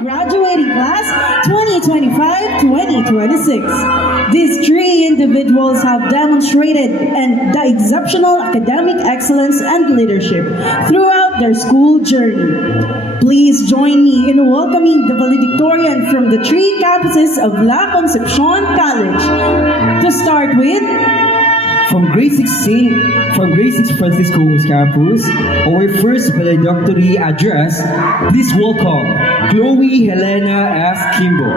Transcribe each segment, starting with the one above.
graduating class 2025-2026. These three individuals have demonstrated the exceptional academic excellence and leadership throughout their school journey. Please join me in welcoming the valedictorian from the three campuses of La Concepcion College. To start with, from Grade 6 Francisco's campus, our first valedictory address, please welcome Chloe Helena S. Kimbo.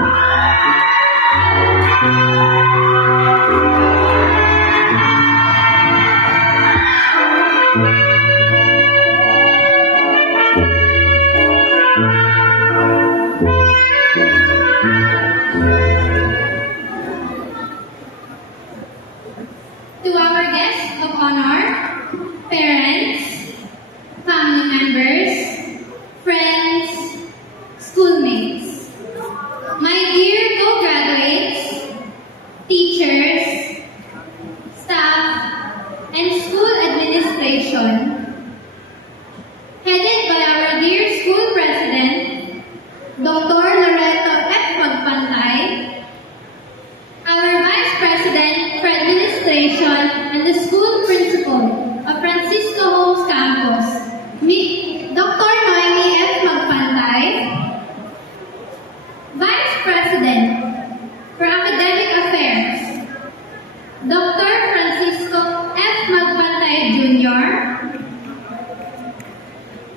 To our guests of honor, parents, family members, friends, schoolmates, my dear co-graduates, teachers, staff, and school administration, headed by our dear school president, Dr. Loreto F. Magpantay, our Vice President for Administration and the School Principal of Francisco Homes Campus, Dr. Noemi F. Magpantay, Vice President for Academic Affairs, Dr. Francisco F. Magpantay Jr.,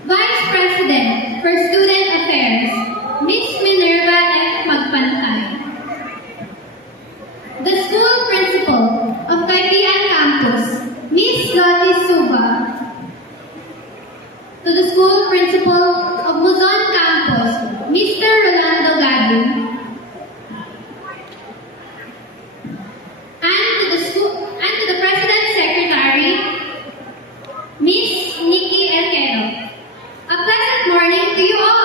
Vice President for Student Affairs, Ms. Minerva F. Magpantay, the School Principal of Cagayan Campus, Ms. Lottie Suba, to the School Principal of Luzon Campus, Mr. Rolando Gadin, and to the President Secretary, Ms. Nikki Elquero. A pleasant morning to you all.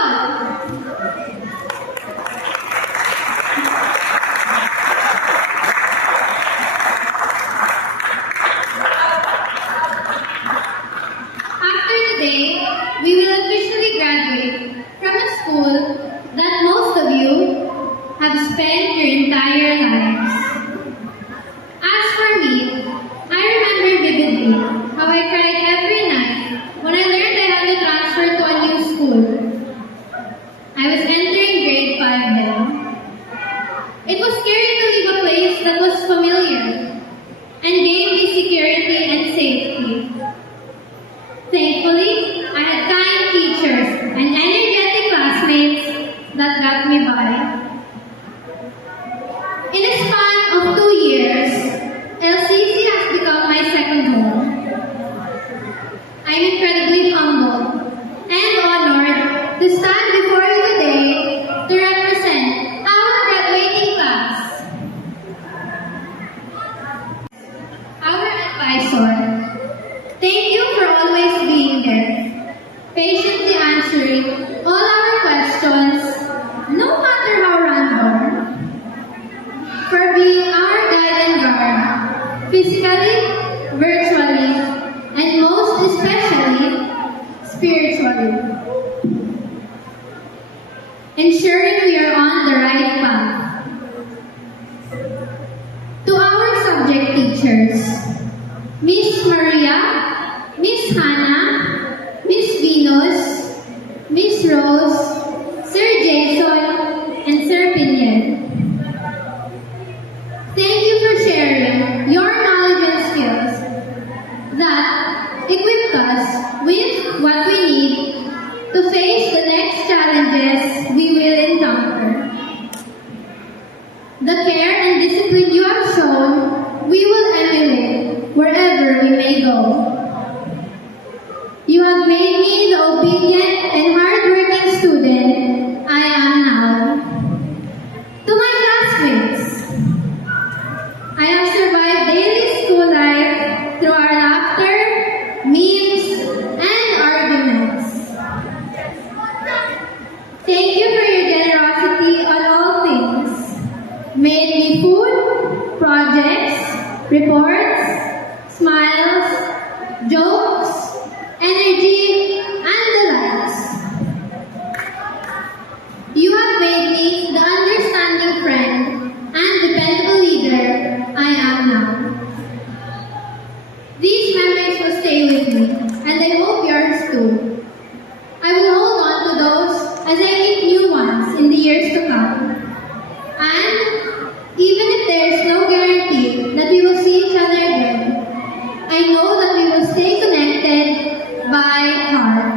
After today, we will officially graduate from a school that most of you have spent your entire lives. As for me, I remember vividly how I cried every night when I learned I had to transfer to a new school. I was entering grade 5 then. It was scary to leave a place that was familiar and gave me security and safety. Thankfully, I had kind teachers and energetic classmates that got me by. In a span of 2 years, LCC has become my second home. I'm incredibly humbled and honored to stand before you today to represent our graduating class. Our advisor, thank you for always being there, patiently answering all our questions, no matter how random, for being our guide and guard, physically, virtually, and most especially, spiritually, ensuring we are on the right path. To our subject teachers, Miss Maria, Miss Hannah, Miss Venus, Miss Rose, Sir Jason, and Sir Piniel. Thank you for sharing your knowledge and skills that equipped us with what we need to face the next challenges we will encounter. The care and discipline you have shown, we will emulate wherever we may go. You have made me the obedient and hardworking student I am now. To my classmates, I have survived daily school life through our laughter, memes, and arguments. Thank you for your generosity on all things. Made me food, projects, reports, smiles, jokes, energy, and the likes. You have new ones in the years to come. And even if there is no guarantee that we will see each other again, I know that we will stay connected by heart.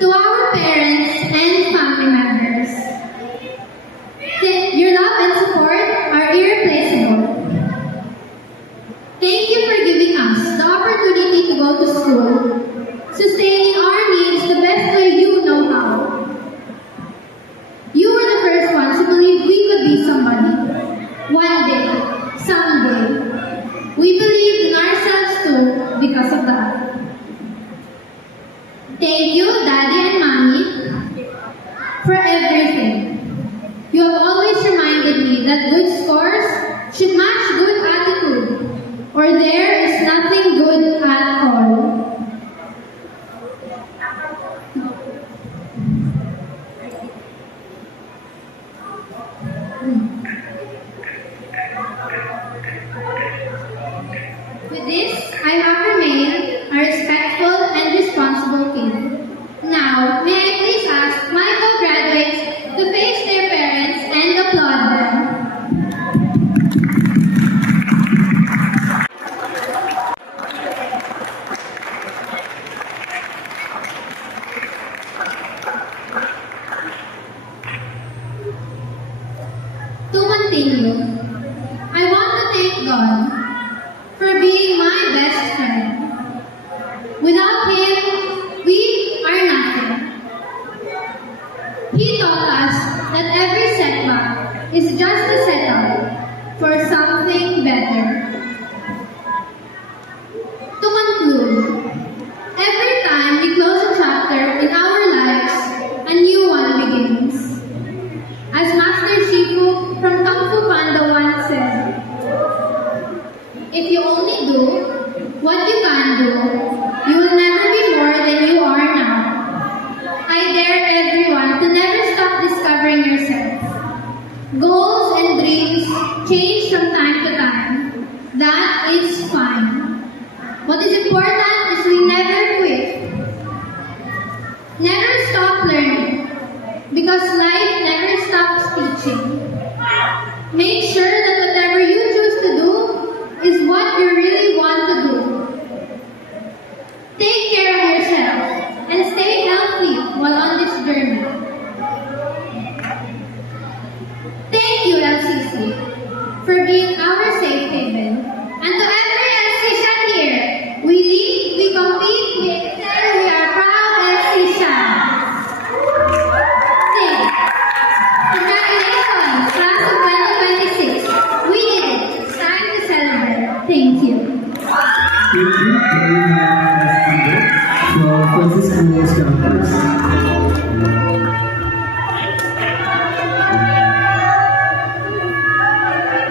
To our parents and family members, your love and support are irreplaceable. Thank you for giving us the opportunity to go to school, sustaining our needs the best way you know how. You were the first ones who believed we could be somebody. One day, someday. We believed in ourselves too because of that. Thank you, Daddy and Mommy, for everything. You have always reminded me that good scores should match good attitude, or there is nothing good at all. With this, I have remained a respectful and responsible kid. Now, may I please ask my co-graduates to face their parents and applaud them. To continue, I want to thank God for being my best friend. Without Him, we are nothing. He taught us that every setback is just a setup for something better. To conclude, every time we close a chapter in our lives, a new one begins. As Master Shifu from Kung Fu Panda once said, if you only do what you can do, you will never be more than you are now. I dare everyone to never stop discovering yourself. Goals and dreams change from time to time. That is fine. What is important is we never quit. Never stop learning. Because life